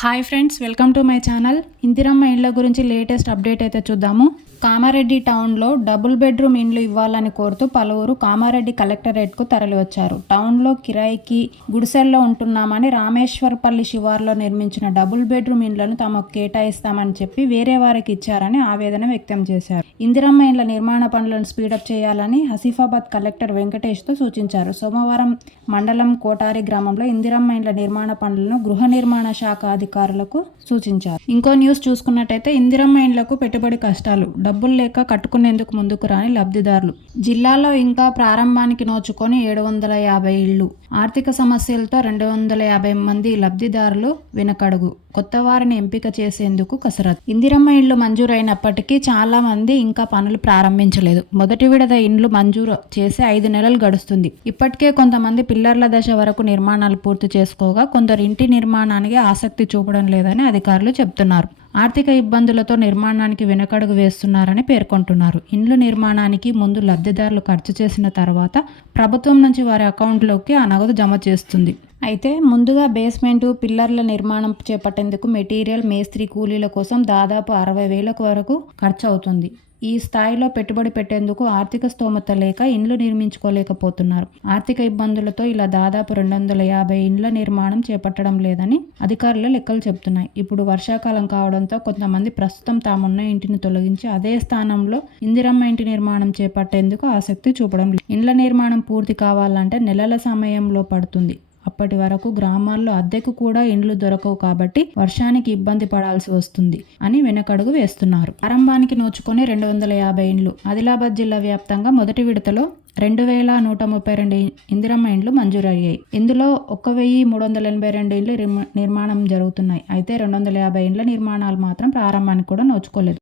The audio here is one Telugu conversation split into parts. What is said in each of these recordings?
Hi friends welcome to my channel Indiramma ఇండ్ల గురించి లేటెస్ట్ అప్డేట్ అయితే చూద్దాము. కామారెడ్డి టౌన్లో డబుల్ బెడ్రూమ్ ఇండ్లు ఇవ్వాలని కోరుతూ పలువురు కామారెడ్డి కలెక్టరేట్కు తరలివచ్చారు. టౌన్లో కిరాయికి గుడిసెల్లో ఉంటున్నామని రామేశ్వరపల్లి శివార్లో నిర్మించిన డబుల్ బెడ్రూమ్ ఇండ్లను తమకు కేటాయిస్తామని చెప్పి వేరే వారికి ఇచ్చారని ఆవేదన వ్యక్తం చేశారు. ఇందిరమ్మ ఇండ్ల నిర్మాణ పనులను స్పీడప్ చేయాలని హసీఫాబాద్ కలెక్టర్ వెంకటేష్తో సూచించారు. సోమవారం మండలం కోటారి గ్రామంలో ఇందిరమ్మ ఇండ్ల నిర్మాణ పనులను గృహ నిర్మాణ శాఖ అధికారులకు సూచించారు. ఇంకో న్యూస్ చూసుకున్నట్టయితే ఇందిరమ్మ ఇండ్లకు పెట్టుబడి కష్టాలు. డబ్బులు లేక కట్టుకునేందుకు ముందుకు రాని లబ్ధిదారులు. జిల్లాలో ఇంకా ప్రారంభానికి నోచుకొని ఏడు వందల యాభై ఇళ్ళు. ఆర్థిక సమస్యలతో రెండు వందల యాభై మంది లబ్ధిదారులు వెనకడుగు. కొత్త వారిని ఎంపిక చేసేందుకు కసరత్ ఇందిరమ్మ ఇళ్ళు మంజూరైనప్పటికీ చాలా మంది ఇంకా పనులు ప్రారంభించలేదు. మొదటి విడత ఇండ్లు మంజూరు చేసి ఐదు నెలలు గడుస్తుంది. ఇప్పటికే కొంతమంది పిల్లర్ల దశ వరకు నిర్మాణాలు పూర్తి చేసుకోగా కొందరు ఇంటి నిర్మాణానికి ఆసక్తి చూపడం లేదని అధికారులు చెబుతున్నారు. ఆర్థిక ఇబ్బందులతో నిర్మాణానికి వెనకడుగు వేస్తున్నారని పేర్కొంటున్నారు. ఇండ్లు నిర్మాణానికి ముందు లబ్ధిదారులు ఖర్చు చేసిన తర్వాత ప్రభుత్వం నుంచి వారి అకౌంట్లోకి ఆ నగదు జమ చేస్తుంది. అయితే ముందుగా బేస్మెంట్ పిల్లర్ల నిర్మాణం చేపట్టేందుకు మెటీరియల్ మేస్త్రి కూలీల కోసం దాదాపు అరవై వేలకు వరకు ఖర్చు అవుతుంది ఈ స్థాయిలో పెట్టుబడి పెట్టేందుకు ఆర్థిక స్తోమత లేక ఇండ్లు నిర్మించుకోలేకపోతున్నారు. ఆర్థిక ఇబ్బందులతో ఇలా దాదాపు రెండు వందల యాభై ఇండ్ల నిర్మాణం చేపట్టడం లేదని అధికారులు లెక్కలు చెబుతున్నాయి. ఇప్పుడు వర్షాకాలం కావడంతో కొంతమంది ప్రస్తుతం తామున్న ఇంటిని తొలగించి అదే స్థానంలో ఇందిరమ్మ ఇంటి నిర్మాణం చేపట్టేందుకు ఆసక్తి చూపడం లేదు. ఇండ్ల నిర్మాణం పూర్తి కావాలంటే నెలల సమయంలో పడుతుంది. అప్పటి వరకు గ్రామాల్లో అద్దెకు కూడా ఇండ్లు దొరకవు కాబట్టి వర్షానికి ఇబ్బంది పడాల్సి వస్తుంది అని వెనకడుగు వేస్తున్నారు. ఆరంభానికి నోచుకొని రెండు వందల యాభై ఇండ్లు ఆదిలాబాద్ జిల్లా వ్యాప్తంగా మొదటి విడతలో రెండు వేల నూట ముప్పై రెండు ఇందిరమ్మ ఇండ్లు మంజూరయ్యాయి. ఇందులో ఒక వెయ్యి మూడు వందల ఎనభై రెండు ఇండ్లు నిర్మాణం జరుగుతున్నాయి. అయితే రెండు వందల యాభై ఇండ్ల నిర్మాణాలు మాత్రం ప్రారంభానికి కూడా నోచుకోలేదు.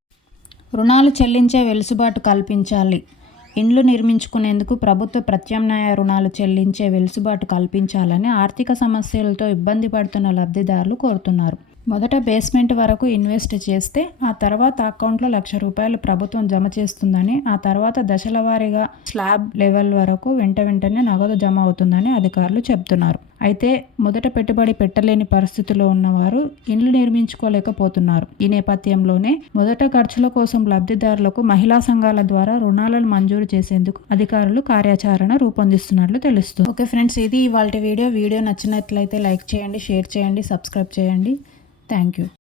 రుణాలు చెల్లించే వెలుసుబాటు కల్పించాలి. ఇండ్లు నిర్మించుకునేందుకు ప్రభుత్వ ప్రత్యామ్నాయ రుణాలు చెల్లించే వెలుసుబాటు కల్పించాలని ఆర్థిక సమస్యలతో ఇబ్బంది పడుతున్న లబ్ధిదారులు కోరుతున్నారు. మొదట బేస్మెంట్ వరకు ఇన్వెస్ట్ చేస్తే ఆ తర్వాత అకౌంట్లో లక్ష రూపాయలు ప్రభుత్వం జమ చేస్తుందని ఆ తర్వాత దశల వారీగా స్లాబ్ లెవెల్ వరకు వెంట వెంటనే నగదు జమ అవుతుందని అధికారులు చెబుతున్నారు. అయితే మొదట పెట్టుబడి పెట్టలేని పరిస్థితిలో ఉన్నవారు ఇండ్లు నిర్మించుకోలేకపోతున్నారు. ఈ నేపథ్యంలోనే మొదట ఖర్చుల కోసం లబ్ధిదారులకు మహిళా సంఘాల ద్వారా రుణాలను మంజూరు చేసేందుకు అధికారులు కార్యాచరణ రూపొందిస్తున్నట్లు తెలుస్తుంది. ఓకే ఫ్రెండ్స్ ఇది ఇవాళ వీడియో. వీడియో నచ్చినట్లయితే లైక్ చేయండి షేర్ చేయండి సబ్స్క్రైబ్ చేయండి. Thank you